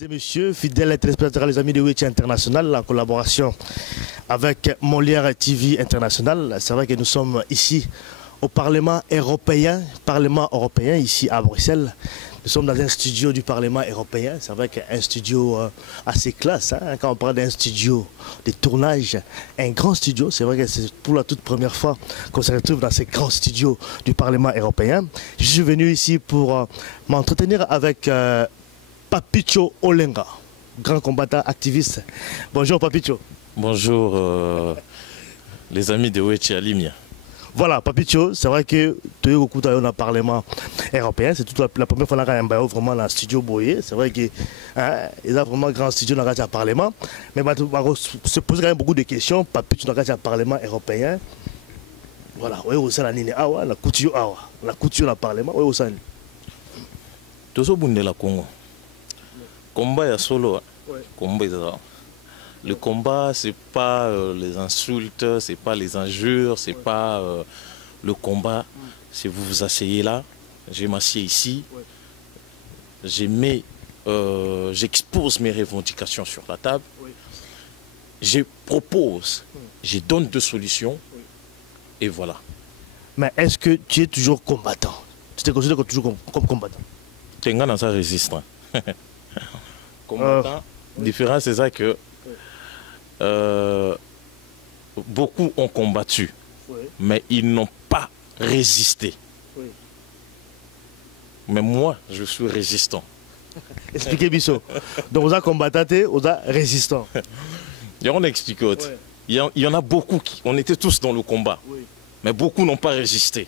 Mesdames et messieurs, fidèles téléspectateurs, les amis de Witch International, en collaboration avec Molière TV International, c'est vrai que nous sommes ici au Parlement européen, ici à Bruxelles. Nous sommes dans un studio du Parlement européen, c'est vrai qu'un studio assez classe, hein, quand on parle d'un studio de tournage, un grand studio, c'est vrai que c'est pour la toute première fois qu'on se retrouve dans ces grands studios du Parlement européen. Je suis venu ici pour m'entretenir avec Papicho Olenga, grand combattant activiste. Bonjour Papicho. Bonjour les amis de Wetchi Alimia. Voilà, Papicho, c'est vrai que tu es au coup dans le Parlement européen, c'est toute la première fois qu'on a vraiment dans le studio Boyer. C'est vrai qu'il y a vraiment un grand studio dans le Parlement. Mais on se pose quand même beaucoup de questions. Papicho dans le Parlement européen. Voilà, oui, vous savez, la couture dans le Parlement, oui, vous savez. Tout ça, c'est la Congo. Combat ya solo, combat le combat c'est pas les insultes, c'est pas les injures, c'est pas le combat. Si vous vous asseyez là, je m'assieds ici, j'expose mes revendications sur la table, je propose, je donne deux solutions et voilà. Mais est-ce que tu es toujours combattant? Tu te considères toujours comme combattant? Tu es un résistant. Combattant, la différence c'est ça que beaucoup ont combattu, mais ils n'ont pas résisté. Mais moi, je suis résistant. Expliquez Bisso. Donc vous avez combattant, vous avez résistant. On explique autre. Il y en a beaucoup qui, on était tous dans le combat, mais beaucoup n'ont pas résisté.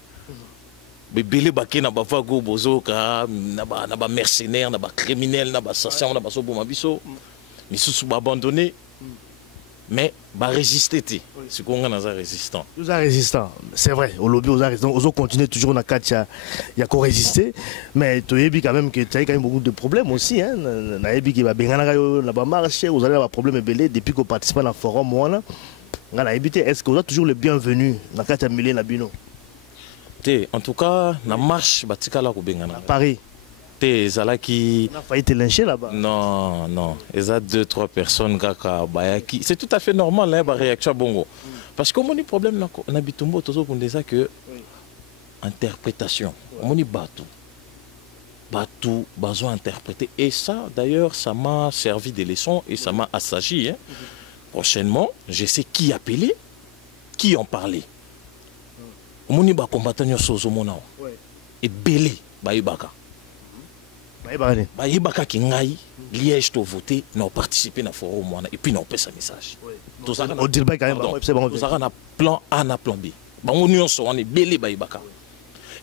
Mais belé baké na ba vago bozoka na ba mercenaire na ba criminel na ba assassin na ba sobo mabiso mais sous abandonné mais ba résister c'est qu'on a résistant. Vous êtes résistant, c'est vrai. Au lobby vous êtes résistant, vous continuez toujours dans quatre il y a qu'on résister mais tu as quand même que tu as quand même beaucoup de problèmes aussi hein. Na yebi ki ba bengana na ba marché vous avez des problèmes belé depuis que vous participez dans le forum moi là. Na yebi est-ce que vous êtes toujours le bienvenu dans quatre milliers na bino? En tout cas, la marche, à Paris. On a failli te lyncher là-bas. Non, non. Il y a 2-3 personnes qui. C'est tout à fait normal, la réaction bongo. Parce que mon problème, on habite un peu que interprétation. On y bateau. Bateau, besoin interpréter. Et ça, d'ailleurs, ça m'a servi de leçon et ça m'a assagi. Hein. Prochainement, je sais qui appeler, qui en parler. Moni ba combattant sozo mona et belé ba ibaka ki ngai liège to voter na participer na forum mona et puis na pesa message tout ça on dit pas quand même tout ça na plan A na plan B ba ngoni onso on est belé ba ibaka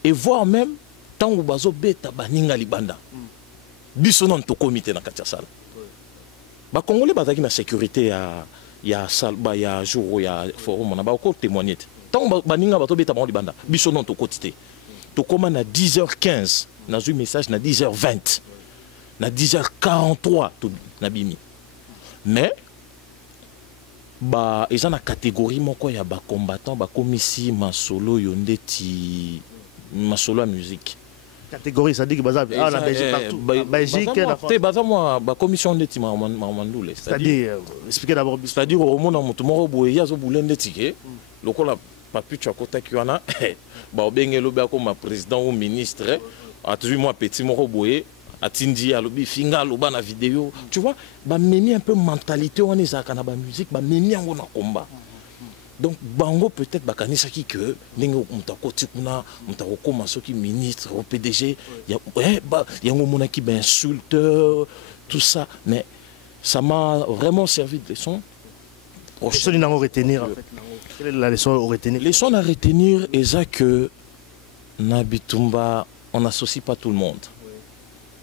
et voir même tant ou bazo beta baninga libanda biso non to comité na katia sala ba congolais bazaki na sécurité ya salba ya jour ya forum mona ba ko témoigner. Tant que baninga bato beta bango libanda biso non to quotité to commande à 10h15 na un message na 10h20 na 10h43 to na bimi mais ba eza na catégorie moko ya ba combattant ba komisi masolo yondeti masolo à musique catégorie ça dit que baza na Belgique partout Belgique na baza moi ba commission ndeti mamandule c'est-à-dire expliquez d'abord c'est-à-dire au monde moto moko boye yazo bulende tike lokola Papicho akota kiwana ba obenge lobi akoma président ou ministre atui moi petit moko boye atindi alobi finga loba na vidéo tu vois ba memi un peu mentalité on ezaka na ba musique ba memi yango na combat donc bango peut-être ba kanisa ki que ndenge mutako tikuna mutako koma soki ministre au PDG ya ba yango mona ki ba insulteur tout ça mais ça m'a vraiment servi de leçon. Leçon à retenir en fait. Quelle est la leçon à retenir? Leçon à retenir est que Nabitumba, on n'associe pas tout le monde.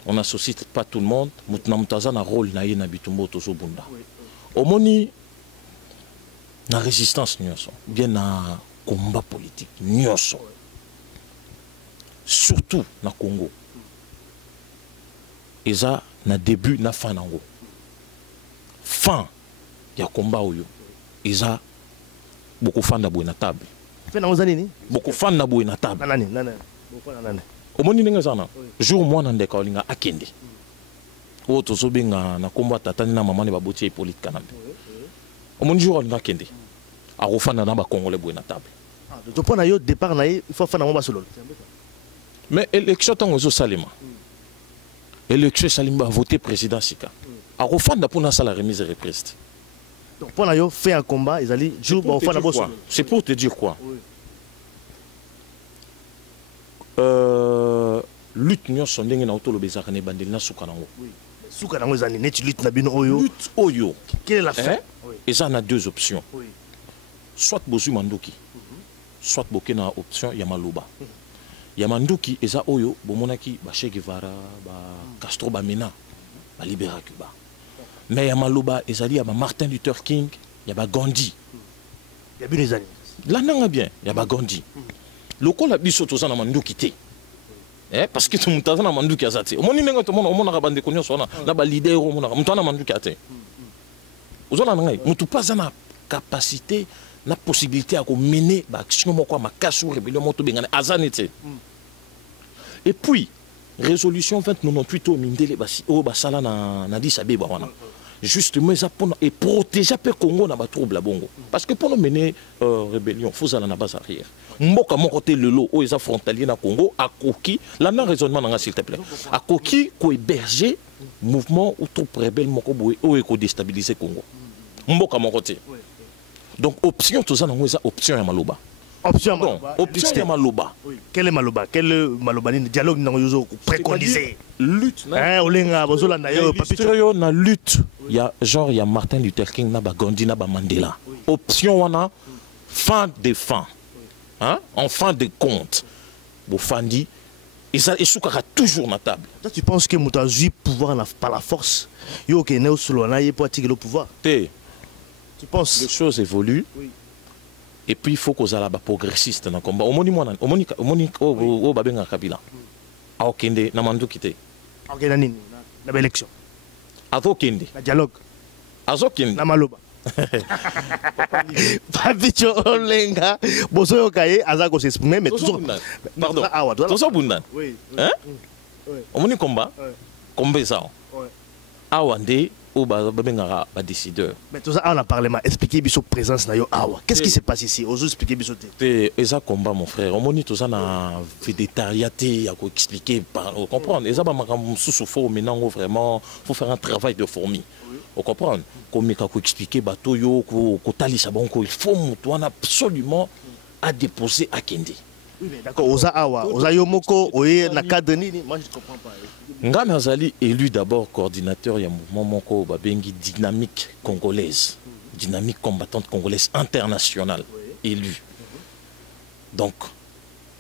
On n'associe pas tout le monde. Moutnamutaza na rôle na Nabitumba Otozobunda. Au moni, na résistance nyonso, bien na combat politique nyonso. Surtout na Congo. Eza na début na fin nango. Fin ya combat oyo. Eza beaucoup fan na boina table. Beaucoup fan na boina table. Au moins n'enga zana. Jour moi n'ande kaolinga akende. o tozo benga na komba tatani na maman ne baboti Hippolyte Kanambe au mon jour on a kende a refana na ba congolais boy na table to pona yo départ na il faut faire na ba solo mais élection tango zo salima élection salima voter président sika a refana pour na sala remise et reprise. Donc pona yo fait un combat ils allaient jour ba refana ba solo. C'est pour te dire quoi? Lutte nyonso ndenge na otolo bezaka ne bandeli na suka nango. Suka nango ezani neti lutte na bino oyo. Lutte oyo. Quelle est la fin? Et ça on a deux options. Soit bozu mandoki. Soit boke na option ya maloba. Ya mandoki eza oyo bomonaki ba Che Guevara, ba Castro Bamena, ba libéra Cuba. Mais ya maloba ezali ya ba Martin Luther King, ya ba Gandhi. Ya bino ezani. Là nanga bien, ya ba Gandhi. Lokola biso toza na mandoki te. Parce que tout le monde a manduki à zati. Omoni nengo to mona omona kabande konyo sona na ba leader omona mutu na manduki ate. Ozona ngai mutu pas na capacité na possibilité à mener ba action moko makasu rébellion moto bengana azanete. Et puis résolution 2098 au mindele basi o basala na Addis Abeba wana. Justement ça pour et protéger le Congo na ba trouble bongo. Parce que pour nous mener rébellion faut aller na base arrière. Mboka mon côté le lot où ils frontalier na Congo a coquille là non raisonnement nga s'il te plaît a coquille ko héberger mouvement ou troupe rebelle moko boy ou ko déstabiliser Congo mboka mon côté donc option tout ça nango eza option ya maloba option ya maloba quel est maloba ni dialogue nango yozo préconiser lutte hein olenga bozola na yo papito na lutte ya genre ya Martin Luther King na ba Gandhi na ba Mandela option wana fin de fin. Hein? En fin de compte, Bofandi, et ça est toujours na table. Toi, tu penses que Moutazoui pouvoir par la force, yo que néo solo na yé pour attirer le pouvoir. Tu penses? Les choses évoluent. Oui. Et puis il faut qu'on ait la progressiste dans le combat. Omoni o babenga Kabila. A okende na mandu kité. A okende nini na élection. A okende. Na dialogue. A okende. Na maloba. Papicho Olenga, Boso Kaye, Azako s'exprimer, mais toujours. Pardon. Toujours Bundan. Oui. Hein? On m'a combat. Combat ça. Awande, ou Babengara, ba décideur. Mais tout ça, on a parlé, m'a expliqué Bisso présence na yo awa. Qu'est-ce qui se passe ici? Ozo expliquer Bisso te. Et ça combat mon frère. On m'a tout ça na végétariaté, à quoi expliquer par comprendre. Et ça ba makam sous faux maintenant vraiment, faut faire un travail de fourmi. Vous comprenez? Comme il faut expliquer bateau yo ko talisa bonko il faut mutuana absolument à déposer à Kende. Oui mais d'accord, oza awa, oza yo moko oye na cadre nini? Moi je comprends pas. Nga nazali élu d'abord coordinateur ya mouvement moko babengi dynamique congolaise. Dynamique combattante congolaise internationale élu. Donc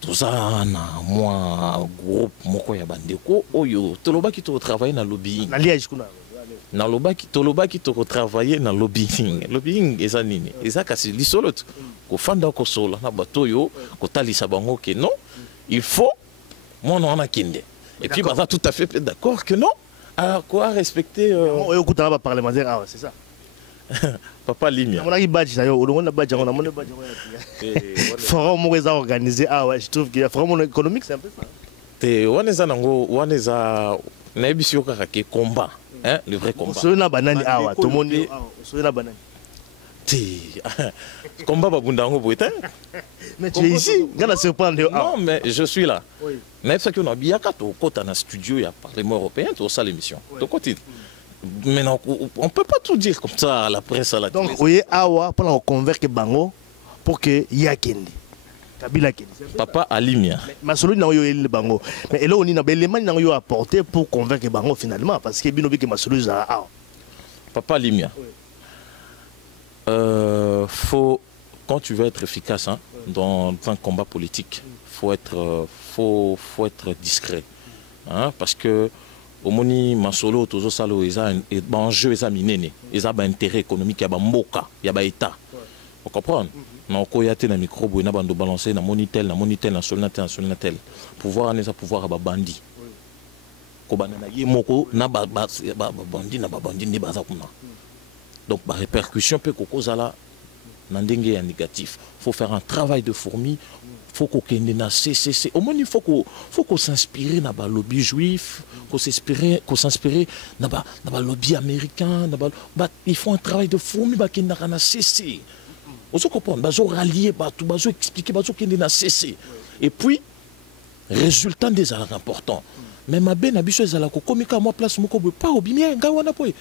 tout ça na moi groupe moko ya bandeko oyo tolobaki to travailler na lobbying. Na Liège kuna. Na lobaki to travailler na lobbying. Lobbying eza nini? Eza kasi lisolo ko fanda ko solo na bato yo ko talisa bango que non, il faut mon on a kinde. Et puis baza tout à fait d'accord que non. À quoi respecter oyo kutaba parlementaire ah c'est ça. Papa Limia. On a qui badge yo, on a badge on a mon badge. Forum mo eza organisé ah ouais, je trouve qu'il y a forum économique c'est un peu ça. Te waneza nango waneza na ebisio kaka ke combat. Hein, le vrai combat. Soyez banani awa, tout le monde soyez banani. Combat babundango boita. Mais tu es ici, gana surprendre. Non, mais je suis là. Oui. Mais c'est que on a bien quand au côté dans studio il y a Parlement européen, tout ça l'émission. De côté. Mais non, on peut pas tout dire comme ça à la presse à la télé. Donc, oui, awa pour convaincre bango pour que yakende. Kabila Kendi. Papa Alimia. Mais celui n'a eu le bango. Mais là on a l'élément n'a eu apporté pour convaincre bango finalement parce que binobi que Masolo a. Papa Alimia. Faut quand tu veux être efficace hein, dans un combat politique, faut être discret. Hein, parce que au moni Masolo tozo salo eza enjeu eza minene, eza ba intérêt économique ya ba mboka, ya ba état. Vous comprenez? Na okoyate na micro boy na bando balancer na monitel na solnatel pouvoir neza pouvoir ba bandi ko banana ye moko na ba bandi na ba bandi ni baza kuna donc ba répercussion peut koko zala na ndenge ya négatif. Faut faire un travail de fourmi, faut qu'on ait CCC. Au moins, il faut qu'on s'inspire dans le lobby juif, qu'on s'inspire dans le lobby américain. Ils font un travail de fourmi, qui n'a rien à cesser. Vous comprenez? Ils ont rallié, ils ont expliqué, ils ont cessé. Et puis, résultat des alars importants. Mais ma belle n'habite pas à la comica, moi place mon cobo pas au bien, gawana poy.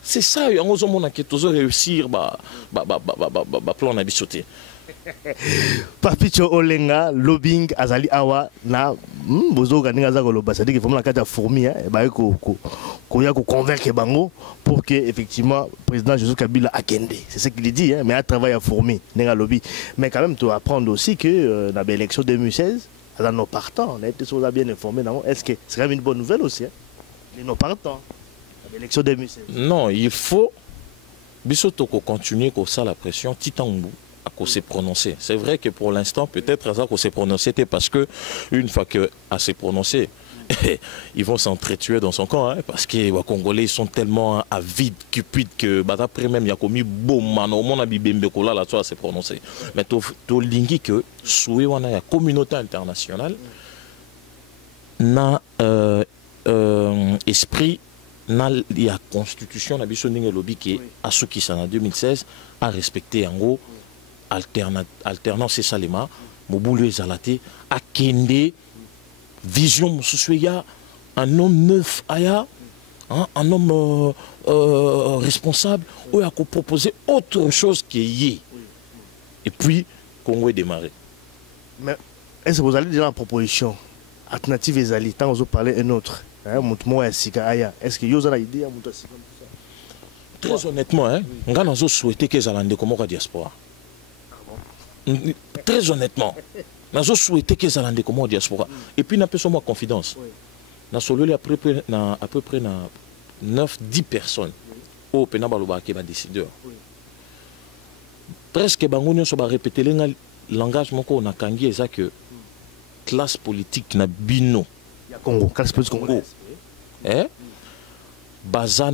C'est ça, on a mon enquête, on réussir, plan n'habite. Papicho Olenga, lobbying azali awa na bozo ganinga za koloba, c'est-à-dire qu'il faut la carte à fourmi, bah ko convaincre bango pour que effectivement président Joseph Kabila akende. C'est ce qu'il dit, mais à travail à fourmi, nenga lobby. Mais quand même tu vas apprendre aussi que dans l'élection 2016 dans nos partants, on a été bien informés. Est-ce que c'est quand même une bonne nouvelle aussi, les nos partants, l'élection 2016? Non, il faut Bissoto continuer comme ça la pression, Titangbou, à qu'on s'est prononcé. C'est vrai que pour l'instant, peut-être ça qu'on s'est prononcé, c'était parce que une fois qu'elle s'est prononcé, ils vont s'entretuer dans son camp, parce que les Congolais sont tellement avides, cupides que après même il y a commis bon au monde a bibembekola là ça s'est prononcé. Mais to lingi que soué on a la communauté internationale na esprit na la constitution na biso ndenge lobby qui a ce qui en 2016 a respecté en gros alternance et salima mobulu ezalate a kende vision Moussousouya, un homme neuf aya, un homme responsable, où il a proposé autre chose qui est. Et puis, Congo est démarré. Mais est-ce que vous allez dire la proposition alternative et Zali, tant vous parlez un autre, est-ce que vous avez l'idée? Très honnêtement, on a souhaité que Zalande comme la diaspora. Très honnêtement. Nous souhaité que ça lande comme diaspora. Et puis, nous avons moi confidence. Nous avons à peu près 9-10 personnes au Pénabaloba qui va décider. Presque, nous avons répété le langage qu'on a kangi c'est que classe politique na bino. Congo, classe politique Congo. Baza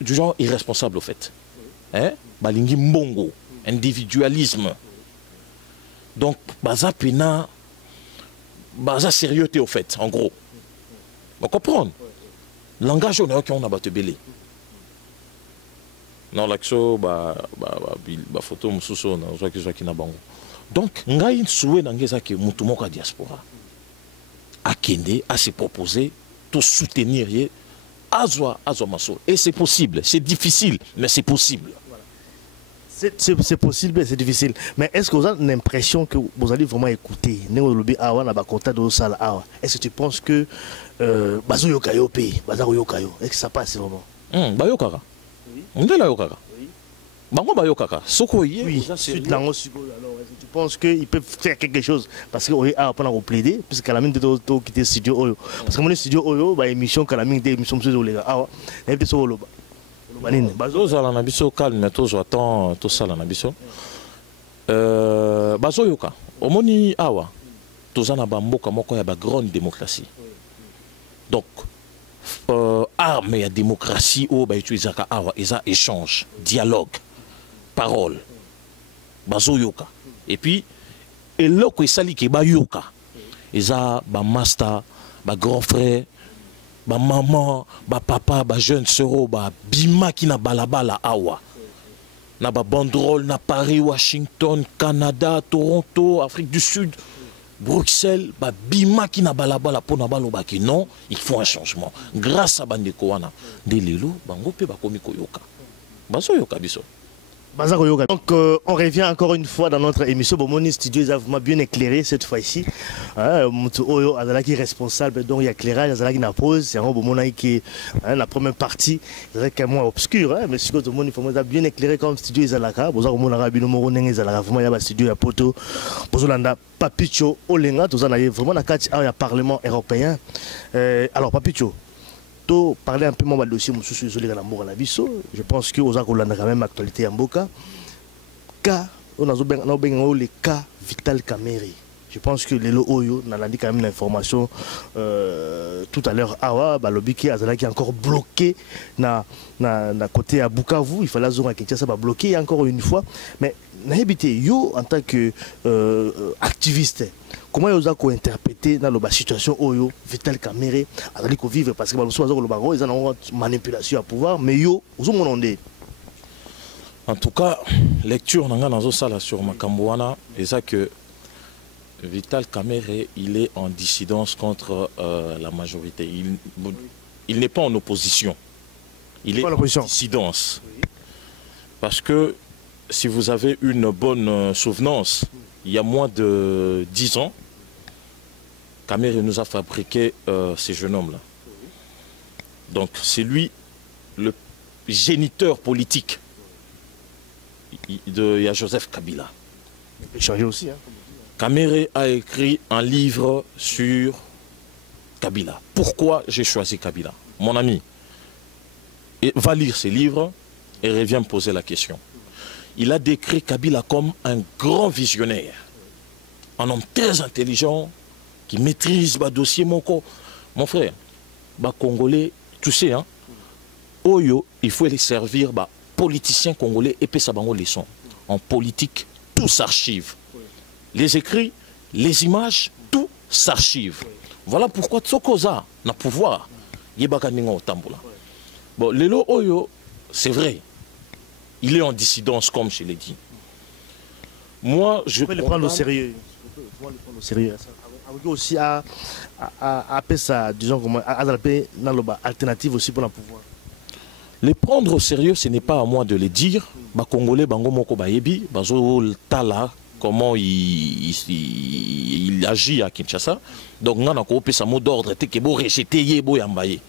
du genre irresponsable au fait. Balingi mbongo. Individualisme. Donc, baza pena, baza sérieuxté au fait, en gros. Vous comprenez? Langage on a battu belé. Non, l'action, photo moussousso, na qui na bango. Donc, ngai souhait n'angeza que mutumoka diaspora. A kende, à se proposer, tout soutenir, azwa maso. Et c'est possible, c'est difficile, mais c'est possible. C'est possible, c'est difficile. Mais est-ce que vous avez l'impression que vous allez vraiment écouter? Est-ce que tu penses que est-ce que ça passe vraiment? Bayokara. On est là, Yokara. Bango Bayokara. Oui, tu penses qu'ils peuvent faire quelque chose? Parce que on a plaider, puisque la mine de quitter le studio. Parce que mon studio, émission, la mine d'émission, Bazo na biso calme tozo attend to sala na biso bazo yoka omoni awa toza na bamboka moko ya ba grande démocratie donc arme ya démocratie o ba utilisaka awa eza échange dialogue parole bazo yoka et puis eloko esali ke ba yoka eza ba master ba grand frère ba maman, ba papa, ba jeune sœur, ba bima qui na balabala awa. Na ba banderole na Paris, Washington, Canada, Toronto, Afrique du Sud, Bruxelles, ba bima qui na balabala pour na baloba ki non, il faut un changement. Grâce à bandeko wana, de lelo bango pe ba komi koyoka. Baso yoka biso. Donc on revient encore une fois dans notre émission. Mon studio est vraiment bien éclairé cette fois-ci. Oyo Azalaki responsable, donc il y a éclairage, Azalaki na pause. C'est un qui la première partie, c'est moins obscur, mais ce que tout le monde il faut bien éclairé comme studio Azalaka. Vous avez mon arabe numéro nenge Azalaka. Vraiment il y a un studio à poto. Bozolanda Papicho Olenga, tout ça vraiment la carte à Parlement européen. Alors Papicho. Parler un peu de dossier je pense que vous avez quand même l'actualité en Boka. On a le cas Vital Kamerhe. Je pense que les Oyo, on a dit quand même l'information tout à l'heure. Awa, Balobi qui est encore bloqué na côté à Bukavu. Il fallait que Kinshasa soit bloqué encore une fois. Mais yo en tant que activiste, comment vous avez interprété dans la situation Oyo, Vital Kamerhe, à vivre parce que ils ont une manipulation à pouvoir, mais yo, vous avez en tout cas, lecture sur Makambouana, et ça que Vital Kamerhe, il est en dissidence contre la majorité. Il n'est pas en opposition. Il est en dissidence. Parce que si vous avez une bonne souvenance, il y a moins de 10 ans, Kamerhe nous a fabriqué ces jeunes hommes-là. Donc c'est lui le géniteur politique. Il y a Joseph Kabila. Il peut changer aussi. Hein. Kamerhe a écrit un livre sur Kabila. Pourquoi j'ai choisi Kabila? Mon ami va lire ses livres et revient me poser la question. Il a décrit Kabila comme un grand visionnaire, un homme très intelligent, qui maîtrise le dossier. Mon frère, les Congolais, tu sais, hein, Oyo, il faut les servir, politiciens congolais, et puis ça bango leçon. En politique, tout s'archive. Les écrits, les images, tout s'archive. Voilà pourquoi Tsokoza n'a pouvoir. Bon, Lelo Oyo, c'est vrai. Il est en dissidence, comme je l'ai dit. Moi, je peux le prendre au sérieux. Il faut le prendre au sérieux. Aussi à ça, disons, à alternative aussi pour le pouvoir. Les prendre au sérieux, ce n'est pas à moi de le dire. Les Congolais, bango moko bayebi, bazo tala, comment il agit à Kinshasa. Donc, on a coupé sa mot d'ordre, te kebo rejeté yebo yambaye.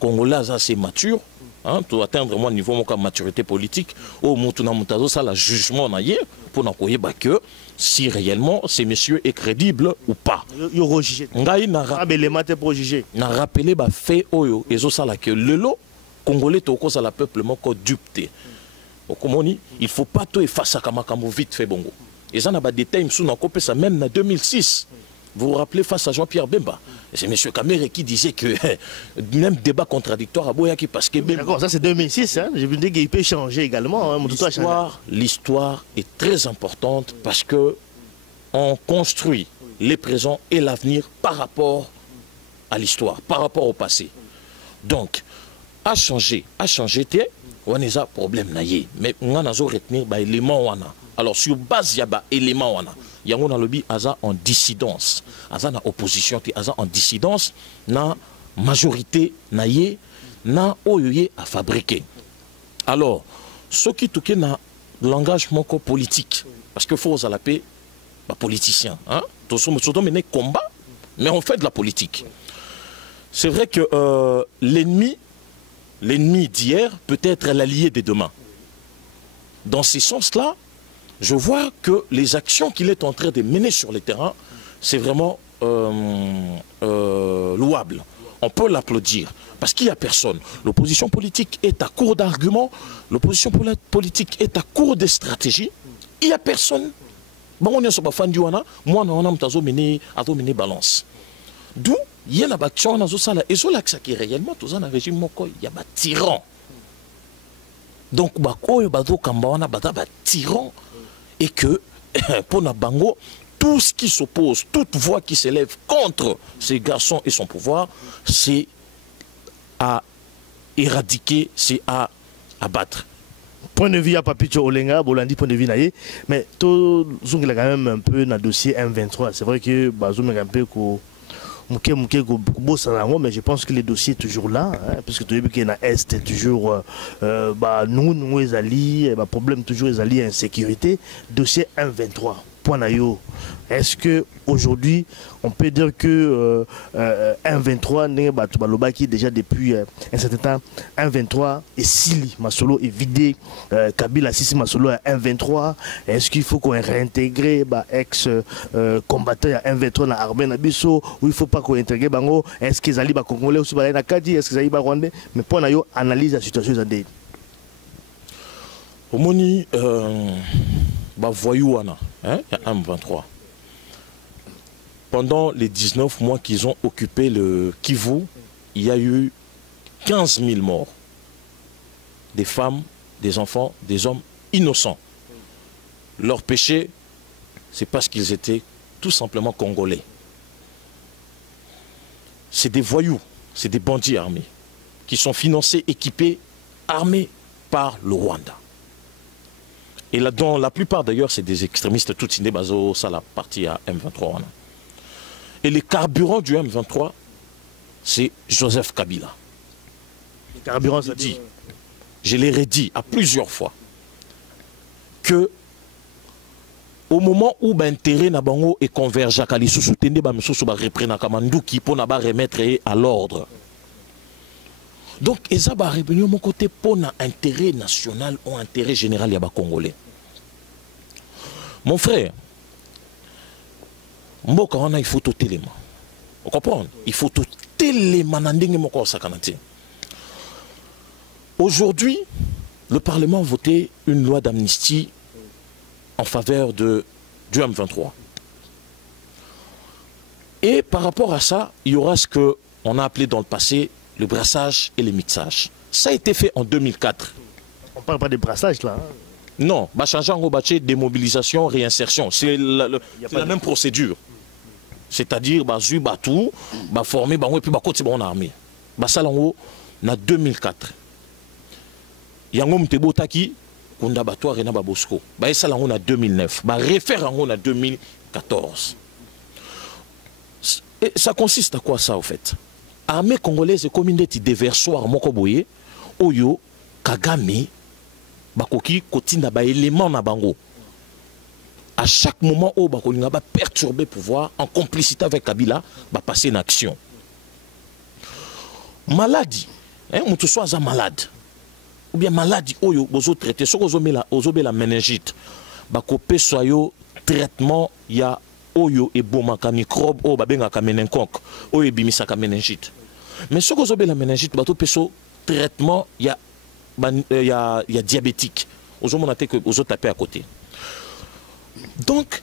Congolais, ça c'est mature. Hein, pour atteindre mon niveau de maturité politique, au Moutouna ça le jugement pour nous que si réellement ces messieurs est crédible ou pas. N'a rappelé fait oyo et ça que le lot congolais toko ça la peuple moko dupté. Il faut pas tout effacer comme vite fait bongo. Et ça n'a pas de détails ça même en 2006. Vous vous rappelez face à Jean-Pierre Bemba? C'est M. Kamerhe qui disait que même débat contradictoire à Boyaki parce que... D'accord, ça c'est 2006, hein? Je veux dire qu'il peut changer également. Hein? L'histoire est très importante parce que on construit les présents et l'avenir par rapport à l'histoire, par rapport au passé. Donc, à changer, on a un problème. Mais on a retenir des éléments. Alors, sur base de ces éléments, yango na lobby aza en dissidence, aza na opposition, aza en dissidence na majorité na ye na oyo a fabriqué. Alors, ce qui touche na langage moko politique, parce que faut la paix, politicien, hein, tous sommes mener combat, mais on fait de la politique. C'est vrai que l'ennemi d'hier peut être l'allié de demain. Dans ce sens-là, je vois que les actions qu'il est en train de mener sur le terrain, c'est vraiment louable. On peut l'applaudir parce qu'il n'y a personne. L'opposition politique est à court d'arguments, l'opposition politique est à court de stratégies. Il n'y a personne. Bon, on est sur fan du wana, moi on a mené balance. D'où il y a une action dans ce et sur l'axe qui est réellement tout ça dans le régime moko, il y a des tyrans. Donc bakoyo bazo kambawana bata tyran. Et que, pour Nabango, tout ce qui s'oppose, toute voix qui s'élève contre ces garçons et son pouvoir, c'est à éradiquer, c'est à abattre. Point de vue à Papicho Olenga, Bolandi, point de vue naïe, mais tout il a quand même un peu dans le dossier M23. C'est vrai que Bazoum est un peu mais je pense que le dossier est toujours là, hein, parce que tu vois qu'il y a Est toujours nous les alliés, problème toujours les alliés insécurité. Dossier 1-23. Est-ce que aujourd'hui on peut dire que 1-23 qui déjà depuis un certain temps 1-23 et Sili Masolo est vidé, Kabila Sisi Masolo à 1-23. Est-ce qu'il faut qu'on réintègre ex combattants à 1-23 dans l'armée Nabiso ou il faut pas qu'on intègre bango? Est-ce qu'ils allaient ba congolais aussi ba na Kadi? Est-ce qu'ils allaient ba rwandais? Mais pour nayo analyse la situation zandé. Omoni voyou wana, hein, il y a M23. pendant les 19 mois qu'ils ont occupé le Kivu, il y a eu 15 000 morts. Des femmes, des enfants, des hommes innocents. Leur péché, c'est parce qu'ils étaient tout simplement congolais. C'est des voyous, c'est des bandits armés qui sont financés, équipés, armés par le Rwanda. Et là, dans la plupart d'ailleurs, c'est des extrémistes Tutsi Bazo, ça la partie à M23. Et les carburants du M23, c'est Joseph Kabila. Les carburants, ça dit. Je l'ai redit à plusieurs fois que au moment où l'intérêt na bango est converge à Kali sous tende ba misusu ba reprendre Kamanduki pour na ba remettre à l'ordre. Donc eza ba rébellion mon côté pour na intérêt national ou intérêt général ya ba congolais. Mon frère, mboka wana il faut tout élément. Vous comprenez? Il faut tout élément na ndenge moko sakanati. Aujourd'hui, le Parlement a voté une loi d'amnistie en faveur du M23. Et par rapport à ça, il y aura ce qu'on a appelé dans le passé le brassage et le mixage. Ça a été fait en 2004. On ne parle pas de brassage là. Hein. Non, bah changer en démobilisation, réinsertion. C'est la même procédure. C'est-à-dire, bah tout, bah former, bah et puis bah côté bon armée. Bah ça en a 2004. Yango Mtebotaki, Kunda Batoire et Nababosco. Bah ça en a 2009. Bah réfère en a 2014. Et ça consiste à quoi ça au fait? Armée congolaise est comme une déversoir Mokoboye, Oyo, Kagame, Bakoki, Kotina, ba élément na bango. À chaque moment où Bakolinga va perturber le pouvoir, en complicité avec Kabila, va passer en action. Maladie, on te soit malade. Ou bien maladie, Oyo, bozo traité, ce que la méningite, Bakopé soyo traitement, il y a Oyo et bomaka microbe, o babenga ka meningocoque, Oyo bimisa ka méningite. Mais ce que la méningite, bato peso traitement, il y a diabétique. Ozo monate que ozo tapé à côté. Donc,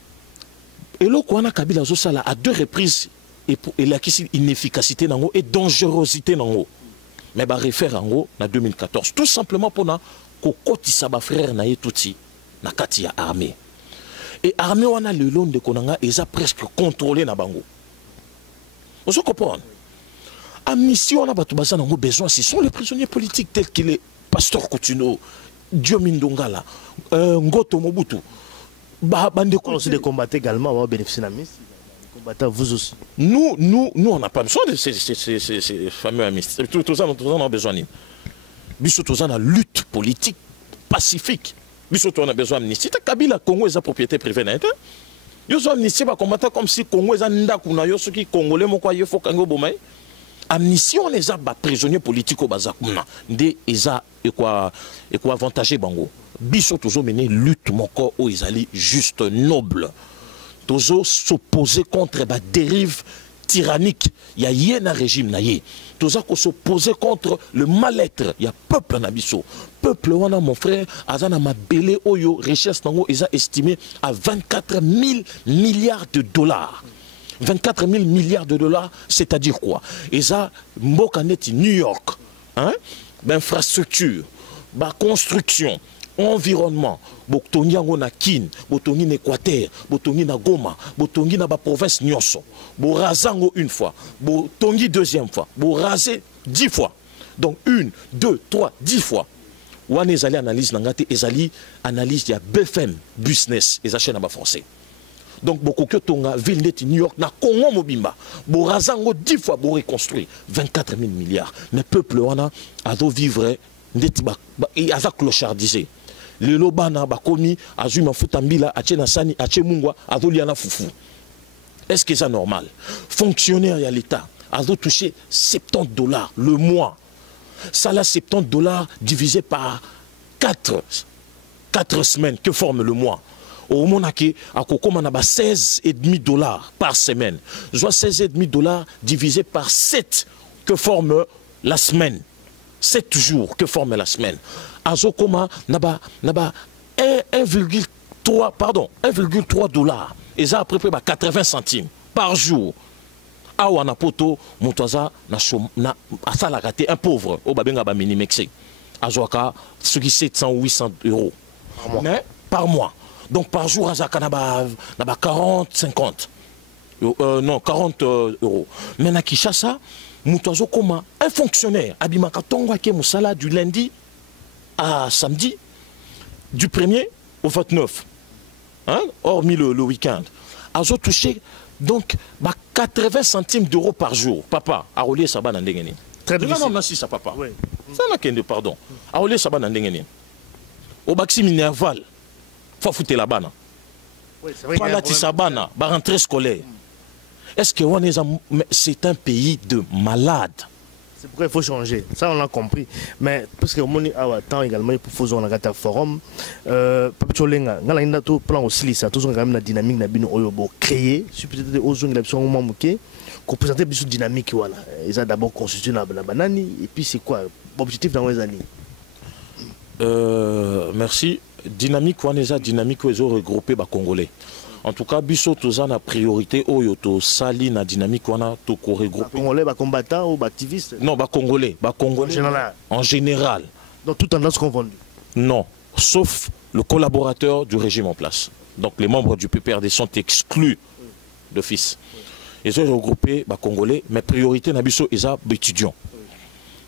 et là, Kouana Kabila Zosala à 2 reprises, et la inefficacité et dangerosité. Mais bah réfère en 2014. Tout simplement pour na kokoti saba frère na yetuti na kati ya armée. Et armée wana le long de Konanga ils a presque contrôlé na bango. Vous comprenez? Amnistie on a batu bazana ngo besoin ce sont les prisonniers politiques tels qu'il est Pasteur Coutinho, Diomi Ndongala, Ngoto Mobutu. On aussi des combattants également, on va bénéficier de la mise. Combattants, vous aussi. Nous, on n'a pas besoin de ces fameux amnisties. Tout ça, on a besoin. Nous avons une lutte politique pacifique. Nous avons besoin d'amnistie. Kabila, Congo est sa propriété privée. Nous avons amnistie, combattant comme si Congo est un ndakuna, ceux qui Congolais, il faut Congo Bomay. Amnistie, on les a prisonniers politiques au Bazakuna. Des Eza et quoi avantager Bango. Biso toujours mené lutte moko où ils allaient juste noble. Toujours s'opposer contre la dérive tyrannique. Il y a un régime naïe. Toujours s'opposer contre le mal-être. Il y a peuple nabiso. Peuple wana mon frère, azana ma belé oyo richesse nango ils a estimé à 24 000 milliards de dollars. 24 000 milliards de dollars, c'est-à-dire quoi? Ils a Mbokanet New York, hein? Infrastructure, construction. Environnement, botongi yango na Kin, botongi na Équateur, botongi na Goma, botongi na ba province nyonso, bo razango une fois, botongi deuxième fois, bo raser 10 fois. Donc 1, 2, 3, 10 fois. Wane ezali analyse nangate ezali analyse ya BFM business ezachena na ba français. Donc beaucoup que tonga ville net New York na Congo mobimba, bo razango 10 fois bo reconstruire 24 000 milliards. Mais peuple wana ado vivre ndeti ba et aza clochardisé. Le lobana bakomi azuma futambila achena sani ache mungwa azoliana fufu. Est-ce que c'est normal? Fonctionnaire à l'État a touché 70 $ le mois. Ça là 70 $ divisé par 4 semaines que forme le mois. Au moment que à kokoma na ba 16,5 $ par semaine. Soit 16,5 $ divisé par 7 que forme la semaine. 7 jours que forme la semaine. Azokoma naba 1,3 $. Et ça à peu près 80 centimes par jour. Awa na poto mutoza na asala raté un pauvre au babenga ba minimexé. Azwaka ce qui 700 ou 800 euros. Mais par mois. Donc par jour azaka na ba 40 50. Non 40 euros. Mais na Kinshasa mutozo koma un fonctionnaire abimaka tongo ke musala du lundi à samedi du 1er au 29. Hein? Hormis le week-end. Azo touché donc 80 centimes d'euros par jour. Papa, a relié ça dans l'endengeni. Très bien. Non, non, si ça papa. Oui. Ça n'a qu'un de pardon. A relié ça dans l'endengeni. Au Baxi Minerval, faut foutre la banane. Oui, c'est vrai. Pas la tisabana, ba rentrée scolaire. Est-ce que c'est un pays de malades? C'est pourquoi il faut changer. Ça, on l'a compris. Mais parce que mon temps également pour faire un forum, papicholenga, ngala tout plan aussi ça, tout quand même la dynamique na bino oyobo créer, supposé aux gens qui sont mamuké, qu'on présenter biso dynamique voilà. Ils ont d'abord constitué la banani et puis c'est quoi l'objectif dans les années. Merci. Dynamique waneza dynamique ils ont regroupé ba Congolais. En tout cas, biso toza na priorité oyo to sali na dynamique wana to ko regrouper. Congolais, ba combattants ou ba activistes? Non, ba Congolais en général. Donc tout tendance confondue. Non, sauf le collaborateur du régime en place. Donc les membres du PPRD sont exclus d'office. Ils ont regroupé ba Congolais, mais priorité na biso eza étudiants.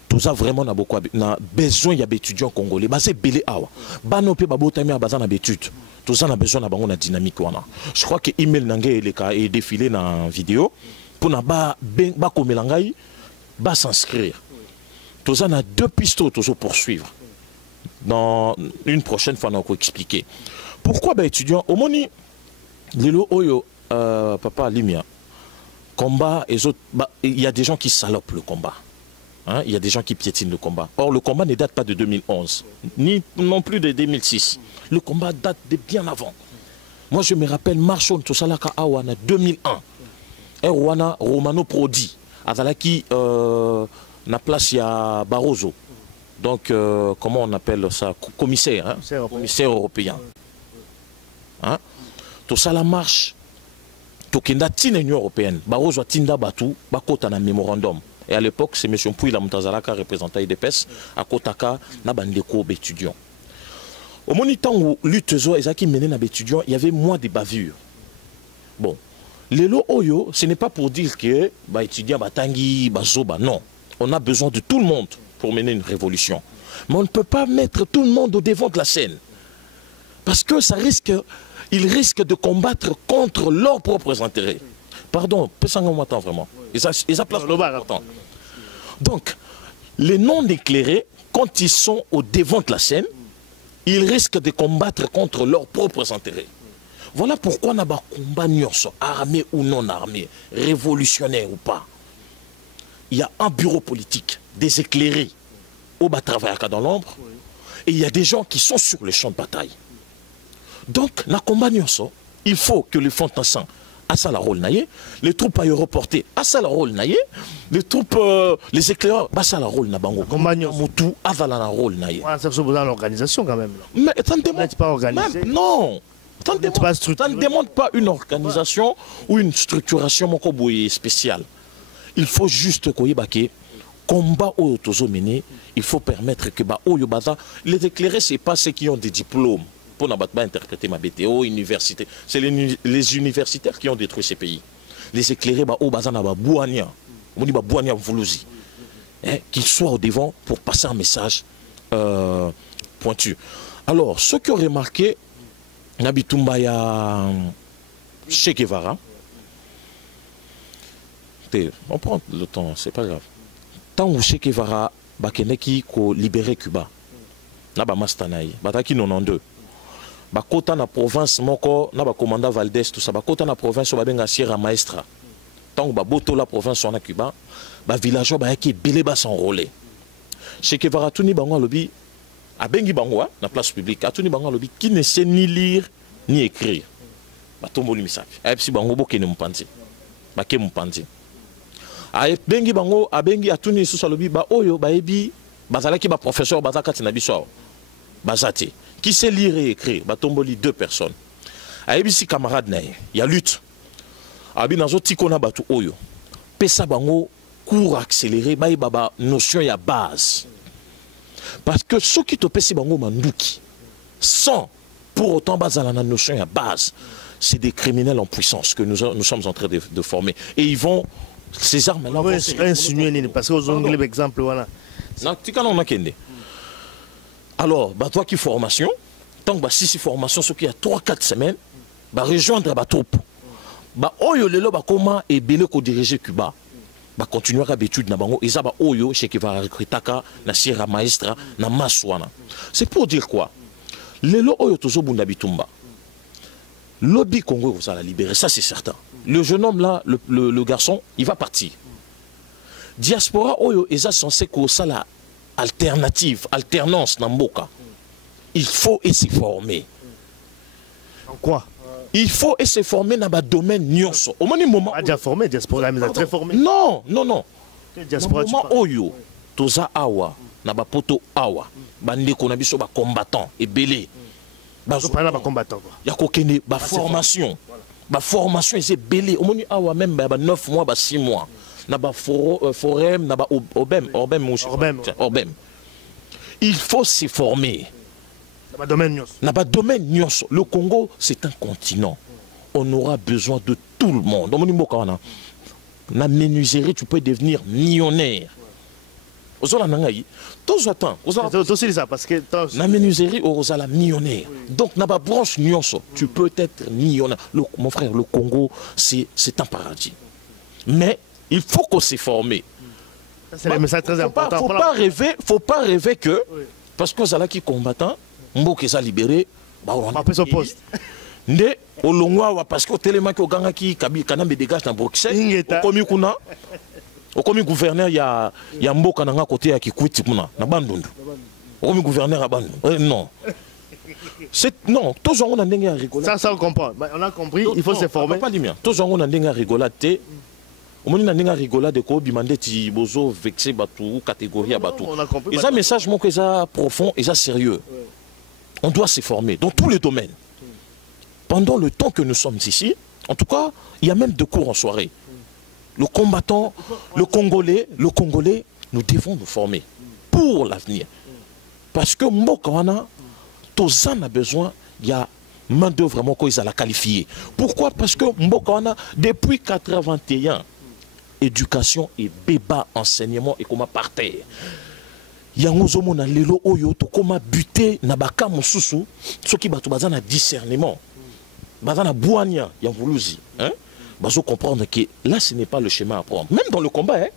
Tout ça vraiment na beaucoup na besoin ya étudiants congolais. Ba c'est belé awa. Ba no pe ba botami ba na études. Tout ça, on a besoin de dynamique. Je crois que email est défilé dans la vidéo pour s'inscrire. Tout ça, on a 2 pistes pour poursuivre. Dans une prochaine fois, on va expliquer. Pourquoi étudiants au moni Lilo Oyo, papa Limia, combat, il y a des gens qui salopent le combat. Hein? Il y a des gens qui piétinent le combat. Or, le combat ne date pas de 2011, ni non plus de 2006. Le combat date de bien avant. Moi, je me rappelle Marchon Tosalaka Awana 2001. Erwana Romano Prodi. Azalaki na place ya Barroso. Donc, comment on appelle ça? Commissaire. Hein? Commissaire européen. Hein? Tosala marche. Tokenda Tina Union européenne. Barroso Tinda Batu. Bakota na mémorandum. Et à l'époque, c'est M. Mpouila Mutazalaka, représentant IDPS, à Kotaka, na bandeko étudiants. Au moment où l'UTEZO et Zaki menaient les étudiants, il y avait moins de bavures. Bon, les lots Oyo, ce n'est pas pour dire que les étudiants Batangi, Bazoba, non. On a besoin de tout le monde pour mener une révolution. Mais on ne peut pas mettre tout le monde au devant de la scène. Parce que ça risque, ils risquent de combattre contre leurs propres intérêts. Pardon, peut-être vraiment. Ils ont place important. Donc, les non-éclairés, quand ils sont au devant de la scène, ils risquent de combattre contre leurs propres intérêts. Voilà pourquoi on a des combats armés ou non armés, révolutionnaires ou pas. Il y a un bureau politique, des éclairés, au bas travailler dans l'ombre, et il y a des gens qui sont sur le champ de bataille. Donc, dans combat il faut que les fantassins à ça la rôle naïe, les troupes aéroportées à ça la rôle naïe, les troupes les éclaireurs à ça la rôle na bango mutu à ça la rôle naïe. Ça c'est dans l'organisation quand même. Mais ça ne demande pas organisé. Non, ça ne demande pas une organisation ou une structuration spéciale. Il faut juste que combat au mené, il faut permettre que les éclairés c'est pas ceux qui ont des diplômes. Pour interpréter ma BTO, université. C'est les universitaires qui ont détruit ces pays. Les éclairés, qu'ils soient au devant pour passer un message pointu. Alors, ceux qui ont remarqué, Nabitumba ya Che Guevara, on prend le temps, c'est pas grave. Tant où Che Guevara, Bakeneki, ko libéré Cuba, Naba Mastanaï, Bataki 92. Bakota na province moko na ba commandant Valdez tout ça bakota na province ba benga Sierra Maestra tant ba boto la province en Cuba ba villageois ba ki belé ba s'enrôler Che Guevara tuni bango lobi a bengi bango na place publique atuni bango lobi qui ne sait ni lire ni écrire ba tomboli misapi a psi bango bokene mpanzi ba ke mpanzi a bengi bango a bengi atuni susa lobi ba oyo ba ebi bazalaki ba professeur bazakati na biso bazati qui sait lire et écrire, Batomboli 2 personnes. A Ebisi camarade, il y a lutte. abi nazo tikona batu oyo pesa bango cours accéléré ba baba notion ya base parce que ceux qui te pesi bango manduki sans pour autant bazala la notion ya base, c'est des criminels en puissance que nous sommes en train de former et ils vont ces armes là vont insinuer parce que aux anglais exemple voilà na tikana on a kende alors bah toi qui formation tant que bah si formation ce qui a 3-4 semaines bah rejoindre ba troupe bah oyo lelo ba comment et belé ko diriger Cuba bah continuer à étude na bango eza ba oyo chez qui va recrutaka na Sierra Maestra na Maswana c'est pour dire quoi lelo oyo tozo bunda bitumba lobby Congo vous allez libérer ça c'est certain le jeune homme là le garçon il va partir diaspora oyo eza censé ko ça la alternative alternance na mboka il faut se former en quoi il faut se former dans le domaine nyonso. Au moment déjà formé, diaspora, mais très formé. Non, non, non. Diaspora, au moment oyo, toza awa, na ba poto awa, bande ko na biso ba combattant et belé. Bazo parler ba combattant quoi. Ya ko kene ba formation. Ba formation c'est belé. Au moment awa même ba 9 mois, ba 6 mois. Na ba forum, na ba obem. Il faut se former. Domaine le Congo, c'est un continent. On aura besoin de tout le monde. Dans mon la menuiserie, tu peux devenir millionnaire. La menuiserie, on la millionnaire. Donc, dans la branche nyonso, tu peux être millionnaire. Mon frère, le Congo, c'est un paradis. Mais il faut qu'on s'est formé. C'est un message très important. Faut pas rêver que, parce que là qui combattant, mboka eza libéré ba on après son poste nde olongwa parce que tellement que oganga ki kanambe dégage na Bruxelles okomi kuna okomi gouverneur ya mboka nanga côté ya Kikwiti kuna na Bandundu okomi gouverneur à Bandundu non c'est non tous on a ndenge ya rigolade ça on comprend on a compris il faut se former pas dire tous on a ndenge ya rigolade te omoni na ndenge ya rigolade ko bimande ti bozo vexer batu catégorie ya batu et ça message mon que ça profond et ça sérieux. On doit se former dans tous les domaines. Pendant le temps que nous sommes ici, en tout cas, il y a même des cours en soirée. Le combattant, le Congolais, nous devons nous former pour l'avenir. Parce que Mbokawana, Tozan a besoin, il y a main d'œuvre vraiment qu'ils a la qualifier. Pourquoi? Parce que Mbokawana, depuis 81, éducation et béba, enseignement et comment par terre. Yango zomona lelo oyo to koma buter na baka mususu soki bato bazana discernement bazana boania ya vuluzi hein bazo comprendre que là ce n'est pas le chemin à prendre même dans le combat hein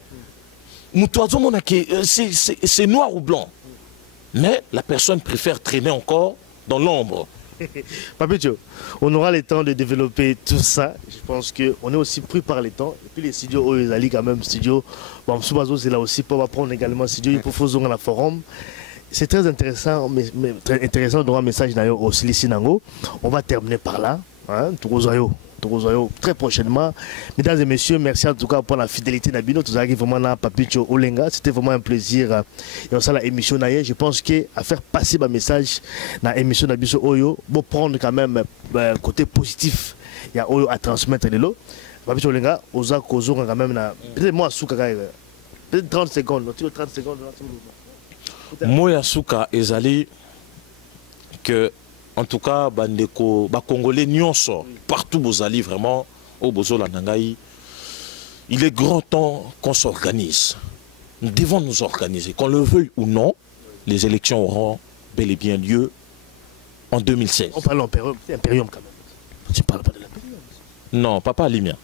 nous zomona que c'est noir ou blanc mais la personne préfère traîner encore dans l'ombre. Papito, on aura le temps de développer tout ça. Je pense qu'on est aussi pris par les temps. Et puis les studios, eux, ils allaient quand même studio. Bon, Soubazo, c'est là aussi pour prendre également studio. Il faut faire un forum. C'est très intéressant, mais très intéressant de voir un message d'ailleurs au Silici Nango. On va terminer par là. Hein, très prochainement. Mesdames et messieurs, merci en tout cas pour la fidélité d'Abino. Tout ça qui vraiment là, Papicho Olenga. C'était vraiment un plaisir. Et on sait la émission d'ailleurs. Je pense qu'à faire passer un message dans l'émission d'Abiso Oyo, pour prendre quand même un côté positif. Il y a Oyo à transmettre les lots. Papicho Olenga, Oza Kozo quand même. Peut-être moi, Souka, peut-être 30 secondes. 30 secondes. Moi, Souka, ezali que. En tout cas, bandeko, Congolais nyonso, partout vous allez vraiment, au Bozola Nangaï, il est grand temps qu'on s'organise. Nous devons nous organiser. Qu'on le veuille ou non, les élections auront bel et bien lieu en 2016. On parle d'impérium quand même. Tu ne parles pas de l'impérium. Non, papa Alimia.